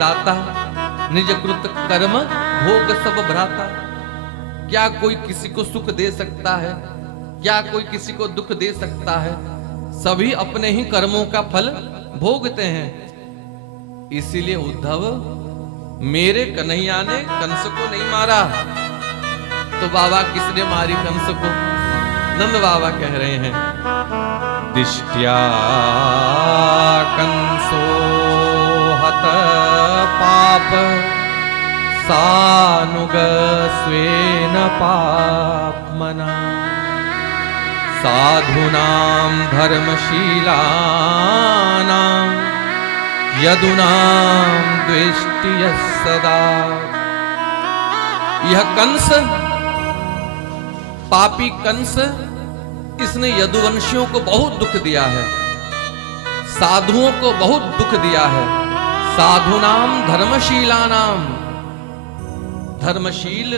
दाता निज कृत कर्म भोग सब भ्राता। क्या कोई किसी को सुख दे सकता है? क्या कोई किसी को दुख दे सकता है? सभी अपने ही कर्मों का फल भोगते हैं। इसीलिए उद्धव, मेरे कन्हैया ने कंस को नहीं मारा तो बाबा किसने मारी कंस को? नंद बाबा कह रहे हैं, दिष्ट्या कंसो हत पाप सानुग स्वेन पापमना। साधूनां धर्मशीलानां यदुनां द्वेष्टि यः सदा। यह कंस, पापी कंस, इसने यदुवंशियों को बहुत दुख दिया है, साधुओं को बहुत दुख दिया है। साधुनाम धर्मशीलानाम, धर्मशील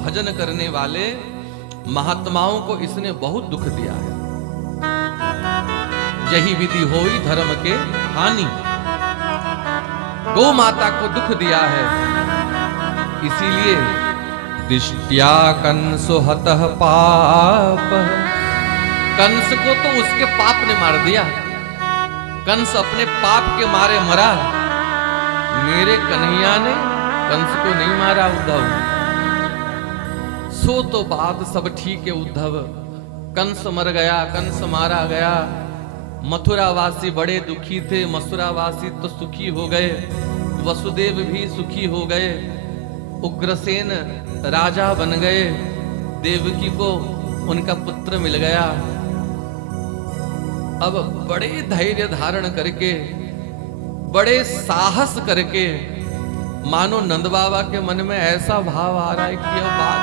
भजन करने वाले महात्माओं को इसने बहुत दुख दिया है। यही विधि होई धर्म के हानि। गौ माता को दुख दिया है, इसीलिए दिष्ट्या कंसो हतः पाप। कंस को तो उसके पाप ने मार दिया। कंस अपने पाप के मारे मरा, मेरे कन्हैया ने कंस को नहीं मारा उद्धव। सो तो बात सब ठीक है उद्धव, कंस मर गया, कंस मारा गया। मथुरावासी बड़े दुखी थे, मथुरावासी तो सुखी हो गए, वसुदेव भी सुखी हो गए, उग्रसेन राजा बन गए, देवकी को उनका पुत्र मिल गया। अब बड़े धैर्य धारण करके, बड़े साहस करके, मानो नंद बाबा के मन में ऐसा भाव आ रहा है कि अब बात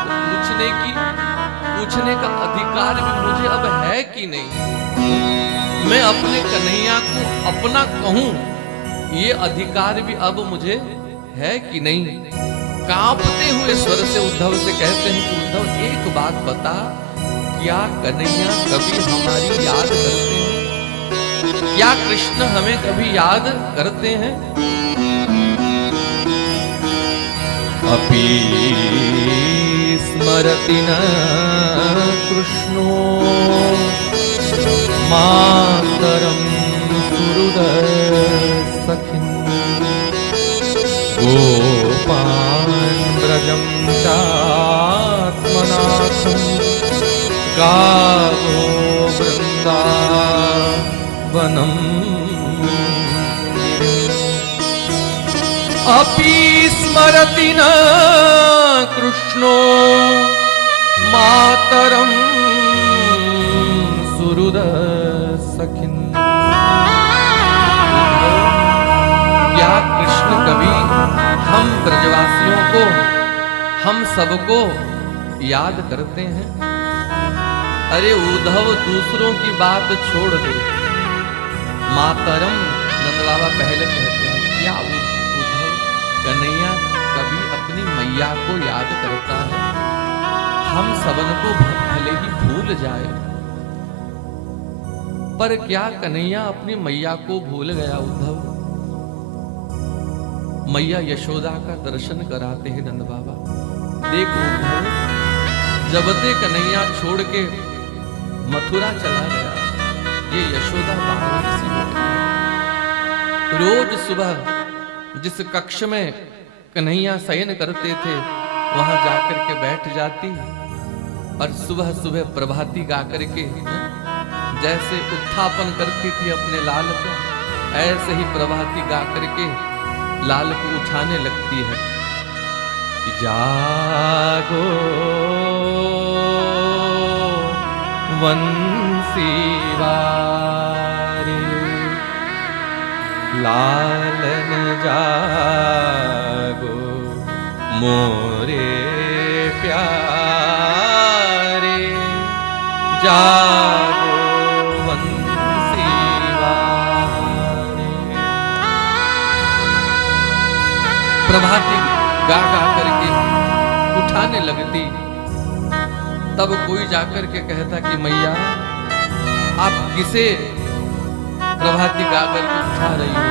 पूछने का अधिकार भी मुझे अब है कि नहीं। मैं अपने कन्हैया को अपना कहूं, ये अधिकार भी अब मुझे है कि नहीं। कांपते हुए स्वर से उद्धव से कहते हैं कि उद्धव, एक बात बता, क्या कन्हैया कभी हमारी याद करते हैं? क्या कृष्ण हमें कभी याद करते हैं? अपि स्मरति न कृष्णो मातरं सुहृद सखिन्। गोपान् व्रजं चात्मनाथं गावो वृन्दावनम्। अपि स्मरति न कृष्णो मातरं सुहृद सखिन्। क्या कृष्ण कभी हम ब्रजवासियों को, हम सबको याद करते हैं? अरे उद्धव, दूसरों की बात छोड़ दे, मातरम नंद बाबा पहले कहते हैं, क्या उद्धव कन्हैया कभी अपनी मैया को याद करता है? हम सबन को भले ही भूल जाए, पर क्या कन्हैया अपनी मैया को भूल गया उद्धव? मैया यशोदा का दर्शन कराते हैं नंद बाबा। देख उद्धव, जब ते कन्हैया छोड़ के मथुरा चला गया, ये यशोदा बाहर सी हो गई। रोज सुबह जिस कक्ष में कन्हैया शयन करते थे, वहां जाकर के बैठ जाती और सुबह सुबह प्रभाती गा करके जैसे उत्थापन करती थी अपने लाल को, ऐसे ही प्रभाती गा करके लाल को उठाने लगती है। जागो वंशी वारे, लालन जागो मोरे प्यारे। जागो वंशी वारे। प्रभाती गा गा करके उठाने लगती। तब कोई जाकर के कहता कि मैया, आप किसे प्रभाती गा करके उठा रही हो?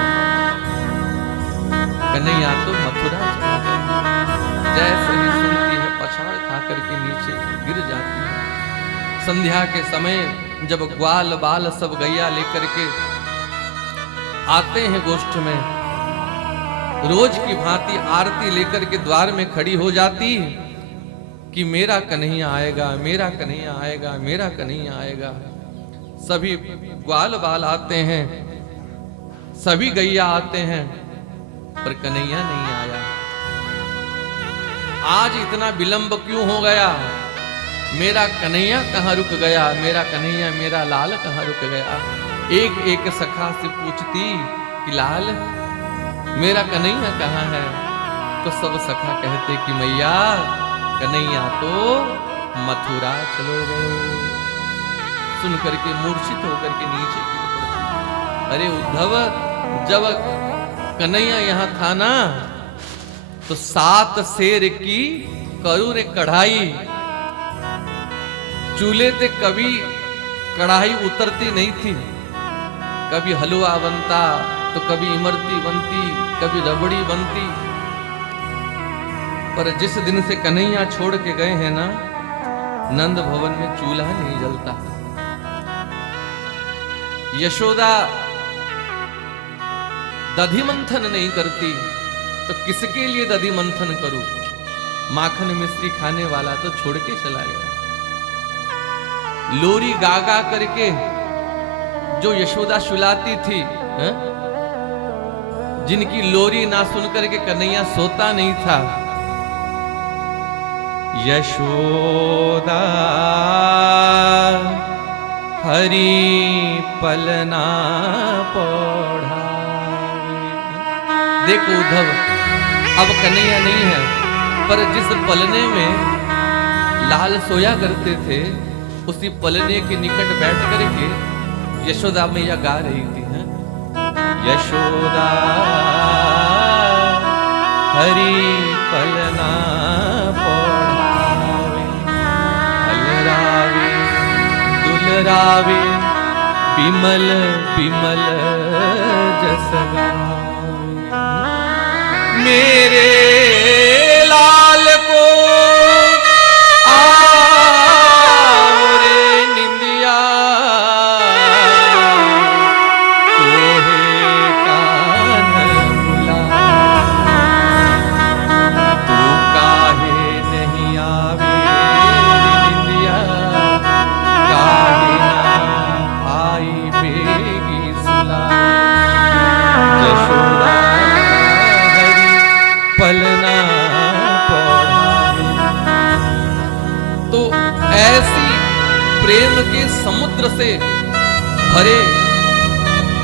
कन्हैया तो मथुरा चला गया। जैसे ही सुनती है पछाड़ खाकर के नीचे गिर जाती है। संध्या के समय जब ग्वाल बाल सब गैया लेकर के आते हैं गोष्ठ में, रोज की भांति आरती लेकर के द्वार में खड़ी हो जाती कि मेरा कन्हैया आएगा, मेरा कन्हैया आएगा, मेरा कन्हैया आएगा। सभी ग्वाल बाल आते हैं, सभी गैया आते हैं, पर कन्हैया नहीं आया। आज इतना विलंब क्यों हो गया? मेरा कन्हैया कहाँ रुक गया? मेरा कन्हैया, मेरा लाल कहाँ रुक गया? एक एक सखा से पूछती कि लाल मेरा कन्हैया कहाँ है? तो सब सखा कहते कि मैया कन्हैया तो मथुरा चलो गए। सुन करके मूर्छित होकर के नीचे गिर पड़ती। अरे उद्धव, जब कन्हैया यहाँ था ना तो 7 शेर की करूर कढ़ाई, चूल्हे पे कभी कढ़ाई उतरती नहीं थी। कभी हलवा बनता तो कभी इमरती बनती, कभी रबड़ी बनती। पर जिस दिन से कन्हैया छोड़ के गए हैं ना, नंद भवन में चूल्हा नहीं जलता। यशोदा दधि मंथन नहीं करती तो किसके लिए दधि मंथन करूं? माखन मिश्री खाने वाला तो छोड़ के चला गया। लोरी गा गा करके जो यशोदा सुलाती थी, जिनकी लोरी ना सुन करके कन्हैया सोता नहीं था, यशोदा हरि पलना पढ़ावे। देखो उद्धव, अब कन्हैया नहीं है, पर जिस पलने में लाल सोया करते थे उसी पलने के निकट बैठ करके यशोदा मैया गा रही थी, यशोदा हरि पलना पढ़ावे, अलरावे दुलरावे बिमल बिमल जस गावे। मेरे लाल को प्रेम के समुद्र से भरे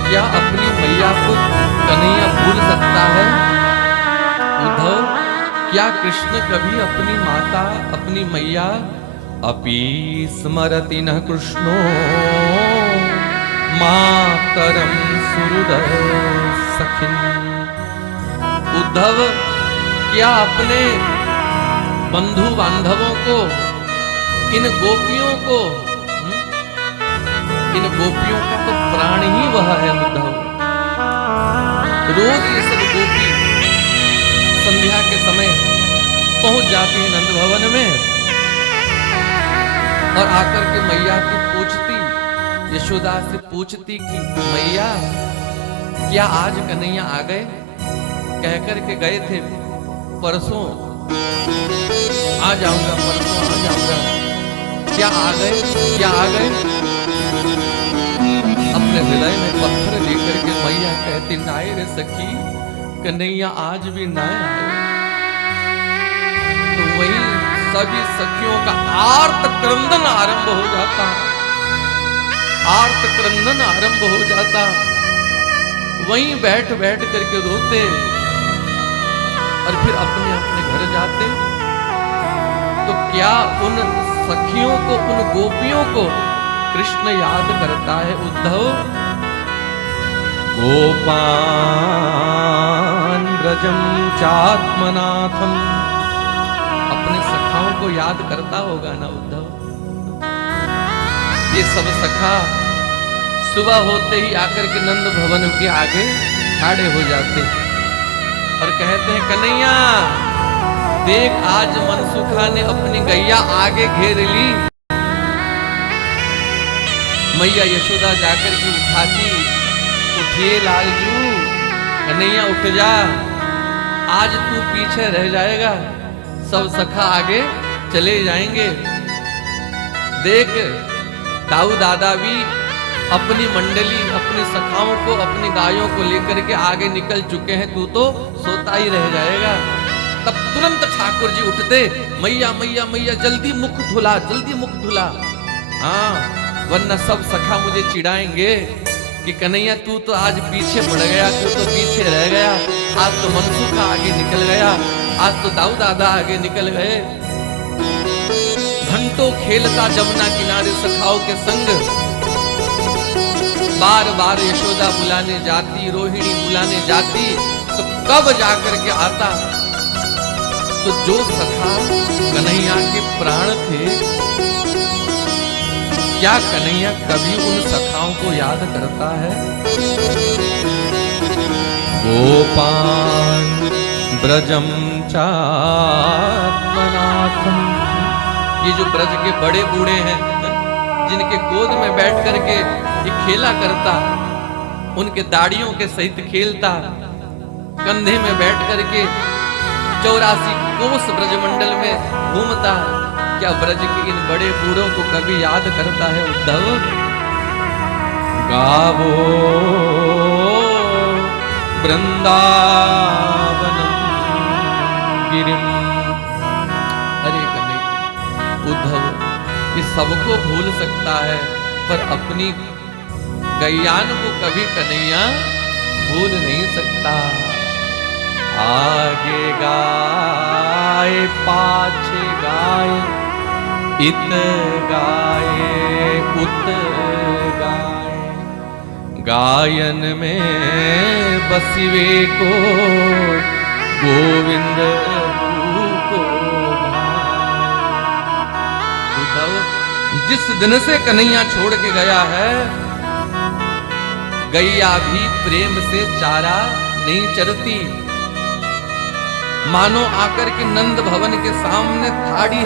क्या अपनी मैया को कन्हैया भूल सकता है? उद्धव, क्या कृष्ण कभी अपनी माता, अपनी मैया अपि स्मरति न कृष्णो मातरम सुहृद सखिन। उद्धव, क्या अपने बंधु बांधवों को, इन गोपियों को, इन गोपियों का तो प्राण ही वह है उद्धव। रोज ये सब गोपी संध्या के समय पहुंच जाती है नंद भवन में और आकर के मैया की पूछती, यशोदा से पूछती कि मैया क्या आज कन्हैया आ गए? कह कर के गए थे परसों आ जाऊंगा, परसों आ जाऊंगा, क्या आ गए? क्या आ गए? अपने हृदय में पत्थर लेकर के मैया कहती, नाय रे सखी, कन्हैया आज भी ना आए। तो वही सभी सखियों का आर्त क्रंदन आरंभ हो जाता, आर्त क्रंदन आरंभ हो जाता। वहीं बैठ बैठ करके रोते और फिर अपने अपने घर जाते। तो क्या उन सखियों को, उन गोपियों को कृष्ण याद करता है उद्धव? गोपान ब्रजम चात्मनाथम, अपने सखाओं को याद करता होगा ना उद्धव? ये सब सखा सुबह होते ही आकर के नंद भवन के आगे खड़े हो जाते और कहते हैं कन्हैया देख आज मनसुखा ने अपनी गैया आगे घेर ली। मैया यशोदा जाकर के उठाती, उठिए लालजू, कन्हैया उठ जा, आज तू पीछे रह जाएगा, सब सखा आगे चले जाएंगे। देख दाऊ दादा भी अपनी मंडली, अपनी सखाओं को, अपनी गायों को लेकर के आगे निकल चुके हैं, तू तो सोता ही रह जाएगा। तब तुरंत ठाकुर जी उठते, मैया मैया मैया जल्दी मुख धुला, जल्दी मुख धुला, हाँ वरना सब सखा मुझे चिढ़ाएंगे कि कन्हैया तू तो आज पीछे पड़ गया, तू तो पीछे रह गया, आज तो मनसुखा आगे निकल गया, आज तो दाऊ दादा आगे निकल गए। घंटों खेलता जमुना किनारे सखाओं के संग, बार बार यशोदा बुलाने जाती, रोहिणी बुलाने जाती, तो कब जाकर के आता। तो जो सखा कन्हैया के प्राण थे, क्या कन्हैया कभी उन सखाओं को याद करता है? गोपान ब्रजम चात्मनाथम, ये जो ब्रज के बड़े बूढ़े हैं, जिनके गोद में बैठ करके ये खेला करता, उनके दाढ़ियों के सहित खेलता, कंधे में बैठ करके 84 कोस ब्रजमंडल में घूमता, क्या ब्रज के इन बड़े बूढ़ों को कभी याद करता है उद्धव? गावो वृंदावनम गिरिम, अरे कन्हैया उद्धव ये सबको भूल सकता है, पर अपनी गैयान को कभी कन्हैया भूल नहीं सकता। आगे गाए पाछे गाए, इत गाए उत गाए, गायन में बसिवे को गोविंद को भाए। जिस दिन से कन्हैया छोड़ के गया है, गैया भी प्रेम से चारा नहीं चरती, मानो आकर के नंद भवन के सामने थाड़ी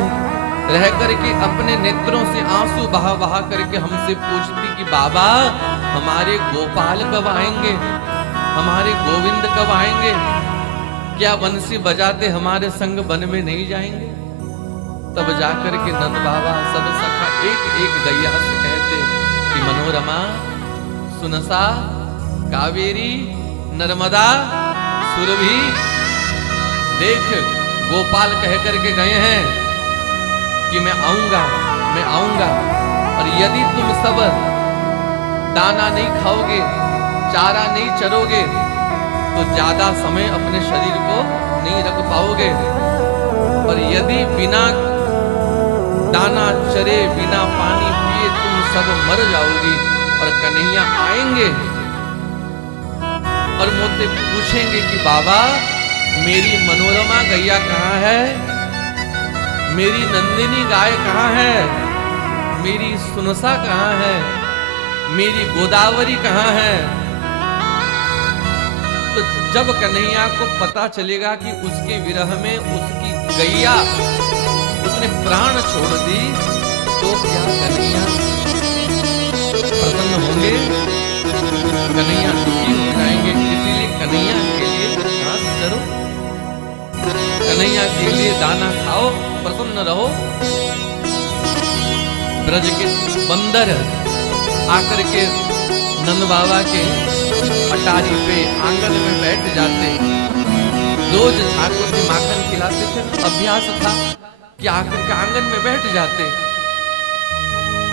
रह करके अपने नेत्रों से आंसू बहा बहा करके हमसे पूछती कि बाबा हमारे गोपाल कब आएंगे, हमारे गोविंद कब आएंगे, क्या बंसी बजाते हमारे संग वन में नहीं जाएंगे? तब जाकर के नंद बाबा सब सखा एक एक गैया से कहते कि मनोरमा, सुनसा, कावेरी, नर्मदा, सुरभि, देख गोपाल कह करके गए हैं कि मैं आऊंगा, मैं आऊंगा, और यदि तुम सब दाना नहीं खाओगे, चारा नहीं चरोगे, तो ज्यादा समय अपने शरीर को नहीं रख पाओगे, और यदि बिना दाना चरे, बिना पानी पिए तुम सब मर जाओगी। और कन्हैया आएंगे और मुझसे पूछेंगे कि बाबा मेरी मनोरमा गैया कहाँ है, मेरी नंदिनी गाय कहाँ है, मेरी सुनसा कहाँ है, मेरी गोदावरी कहाँ है। तो जब कन्हैया को पता चलेगा कि उसके विरह में उसकी गैया उसने प्राण छोड़ दी, तो क्या कन्हैया प्रसन्न होंगे? कन्हैया दुखी हो जाएंगे। इसीलिए कन्हैया के लिए घास चरो, कन्हैया के लिए दाना खाओ, प्रसन्न रहो। ब्रज के बंदर आकर के नंद बाबा के अटारी पे आंगन में बैठ जाते, रोज ठाकुर जी माखन खिलाते थे, अभ्यास था कि आकर के आंगन में बैठ जाते,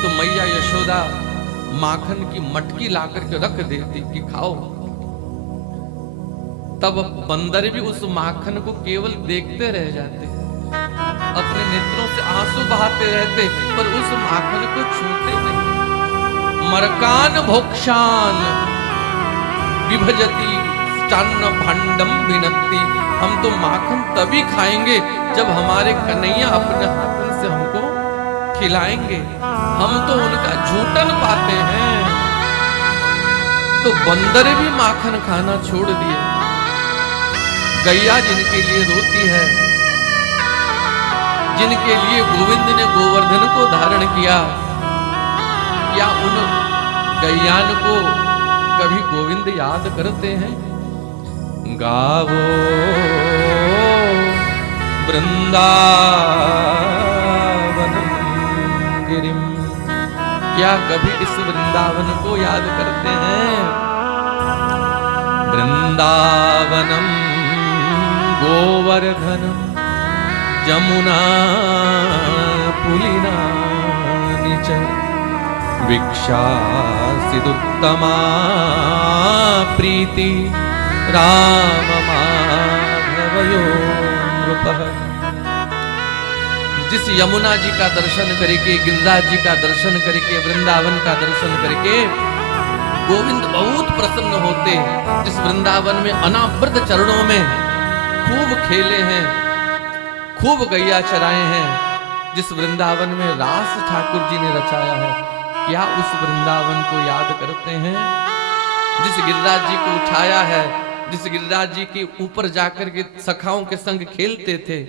तो मैया यशोदा माखन की मटकी लाकर के रख देती कि खाओ। तब बंदर भी उस माखन को केवल देखते रह जाते, अपने नेत्रों से आंसू बहाते रहते, पर उस माखन को छूते नहीं। मरकान भोक्षान विभजति चान्न भंडम विनती, हम तो माखन तभी खाएंगे जब हमारे कन्हैया अपने हाथों से हमको खिलाएंगे, हम तो उनका झूठन पाते हैं। तो बंदर भी माखन खाना छोड़ दिए। गैया जिनके लिए रोती है, जिनके लिए गोविंद ने गोवर्धन को धारण किया, क्या उन गैयान को कभी गोविंद याद करते हैं? गावो वृंदावन गिरिम, क्या कभी इस वृंदावन को याद करते हैं? वृंदावनम गोवर्धनम जमुना पुलिना च विक्षासिदुत्तमा प्रीति राम माधवयो नृपः। जिस यमुना जी का दर्शन करके, गिरिराज जी का दर्शन करके, वृंदावन का दर्शन करके गोविंद बहुत प्रसन्न होते, जिस वृंदावन में अनावृत चरणों में खूब खेले हैं, खूब गैया चराए हैं, जिस वृंदावन में रास ठाकुर जी ने रचाया है, क्या उस वृंदावन को याद करते हैं? जिस गिरिराज जी को उठाया है, जिस गिरिराज जी के ऊपर जाकर के सखाओं के संग खेलते थे,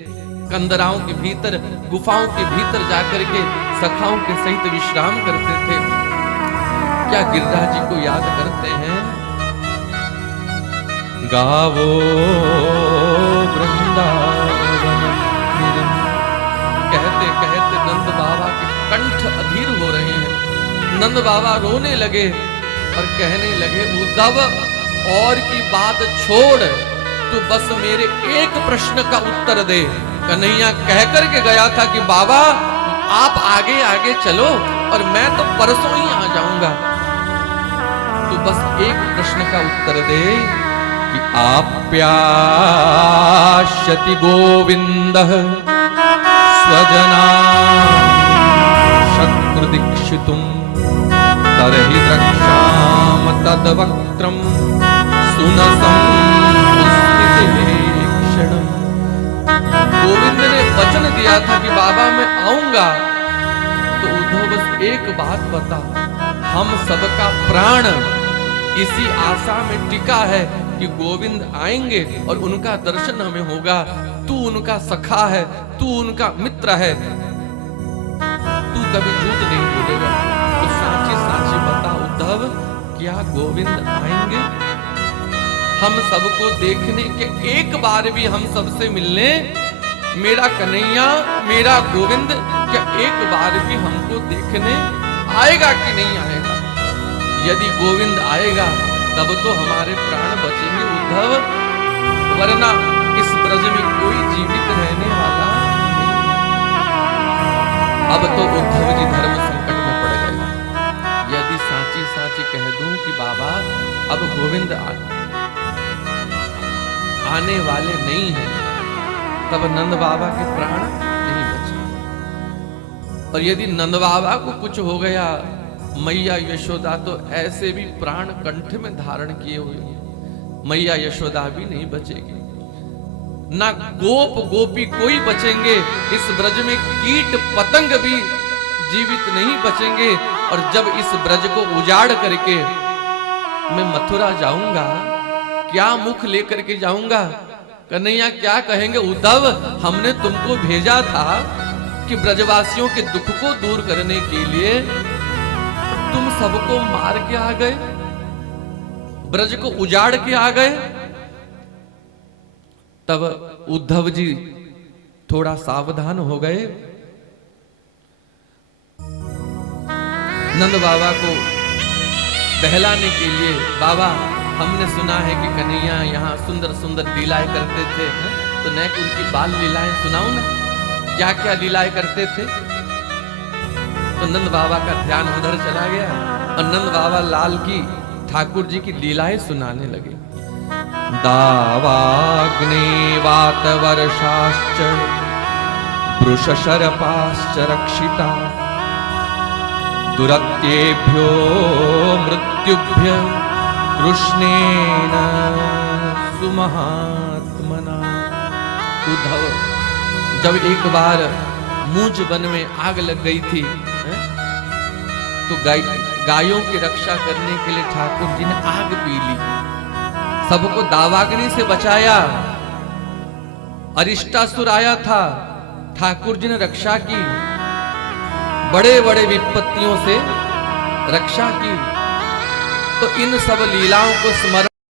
कंदराओं के भीतर, गुफाओं के भीतर जाकर के सखाओं के सहित विश्राम करते थे, क्या गिरिराज जी को याद करते हैं? गावो वृंदावन कहते कहते नंद बाबा के कंठ अधीर हो रहे हैं। नंद बाबा रोने लगे और कहने लगे, उद्धव और की बात छोड़, तू बस मेरे एक प्रश्न का उत्तर दे। कन्हैया कहकर के गया था कि बाबा आप आगे आगे चलो और मैं तो परसों ही आ जाऊंगा, तू बस एक प्रश्न का उत्तर दे कि आप्याश्यति गोविंदः स्वजना शत्रुदीक्षितुं तरहि द्रक्ष्याम तद्वक्त्रं सुनसं सुस्मितेक्षणम्। गोविंद ने वचन दिया था कि बाबा मैं आऊंगा, तो उद्धव बस एक बात बता, हम सबका प्राण इसी आशा में टिका है कि गोविंद आएंगे और उनका दर्शन हमें होगा। तू उनका सखा है, तू उनका मित्र है, तू कभी झूठ नहीं बोलेगा, तो साची साची बता उद्धव, क्या गोविंद आएंगे? हम सबको देखने के, एक बार भी हम सबसे मिलने, मेरा कन्हैया, मेरा गोविंद, क्या एक बार भी हमको देखने आएगा कि नहीं आएगा? यदि गोविंद आएगा तब तो हमारे प्राण बचेंगे उद्धव, वरना इस ब्रज में कोई जीवित रहने वाला नहीं। अब तो उद्धव जी धर्म संकट में पड़ गए। यदि साची साची कह दूं कि बाबा अब गोविंद आने वाले नहीं हैं, तब नंद बाबा के प्राण नहीं बचे। और यदि नंद बाबा को कुछ हो गया, मैया यशोदा तो ऐसे भी प्राण कंठ में धारण किए हुए हैं, मैया यशोदा भी नहीं बचेगी, ना गोप गोपी कोई बचेंगे, इस ब्रज में कीट पतंग भी जीवित नहीं बचेंगे। और जब इस ब्रज को उजाड़ करके मैं मथुरा जाऊंगा, क्या मुख लेकर के जाऊंगा? कन्हैया क्या कहेंगे, उद्धव हमने तुमको भेजा था कि ब्रजवासियों के दुख को दूर करने के लिए, तुम सबको मार के आ गए, ब्रज को उजाड़ के आ गए। तब उद्धव जी थोड़ा सावधान हो गए। नंद बाबा को बहलाने के लिए, बाबा हमने सुना है कि कन्हैया यहाँ सुंदर सुंदर लीलाएं करते थे, तो न कि उनकी बाल लीलाएं सुनाऊं ना, क्या क्या लीलाएं करते थे? तो नंद बाबा का ध्यान उधर चला गया और नंद बाबा लाल की, ठाकुर जी की लीलाएं सुनाने लगे। दावाग्निवात वर्षाश्च वृषशरपाश्च रक्षिता दुरत्येभ्यो मृत्युभ्य कृष्णेन सुमहात्मना। उद्धव जब एक बार मूंज वन में आग लग गई थी, तो गायों की रक्षा करने के लिए ठाकुर जी ने आग पी ली, सबको दावाग्नि से बचाया। अरिष्टासुर आया था, ठाकुर जी ने रक्षा की, बड़े बड़े विपत्तियों से रक्षा की। तो इन सब लीलाओं को स्मरण